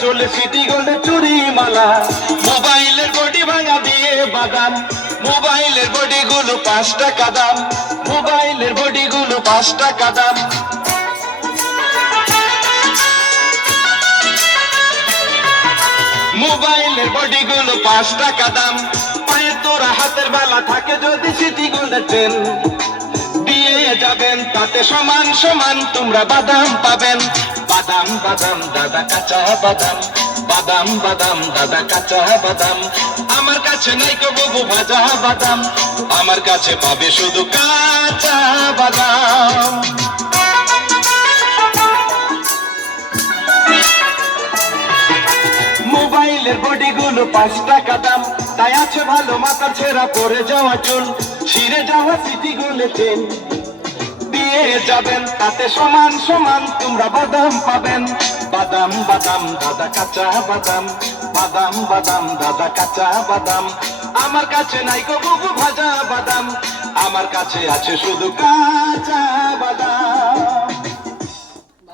চলে সিটি গোল্ডের চুরি মালা, মোবাইলের বডি ভাঙা দিয়ে বাদাম, মোবাইলের বডি গুলো 5 টাকা দাম, মোবাইলের বডি গুলো 5 টাকা দাম। মোবাইলের বডি গুলো 5 টাকা দাম। পায়ে তোরা হাতের বেলা থাকে যদি সিটি গোল্ডের চেন, দিয়ে যাবেন তাতে সমান সমান তোমরা বাদাম পাবেন। বাদাম বাদাম দাদা কাঁচা বাদাম, বাদাম বাদাম দাদা কাঁচা বাদাম। আমার কাছে নাই কো বাবু ভাজা বাদাম, আমার কাছে পাবে শুধু কাঁচা বাদাম। মোবাইলের বডি গুলো 5 টাকা দাম, তাই আছে ভালো মাথা ছেঁড়া পড়ে যাওয়া চুল, ছিঁড়ে যাওয়া সিটি গোল্ডের চেন, দিয়ে যাবেন তাতে সমান সমান তোমরা বাদাম পাবেন। বাদাম বাদাম দাদা কাঁচা বাদাম, বাদাম বাদাম দাদা কাঁচা বাদাম। আমার কাছে নাই গো বাবু ভাজা বাদাম, আমার কাছে আছে শুধু কাঁচা বাদাম।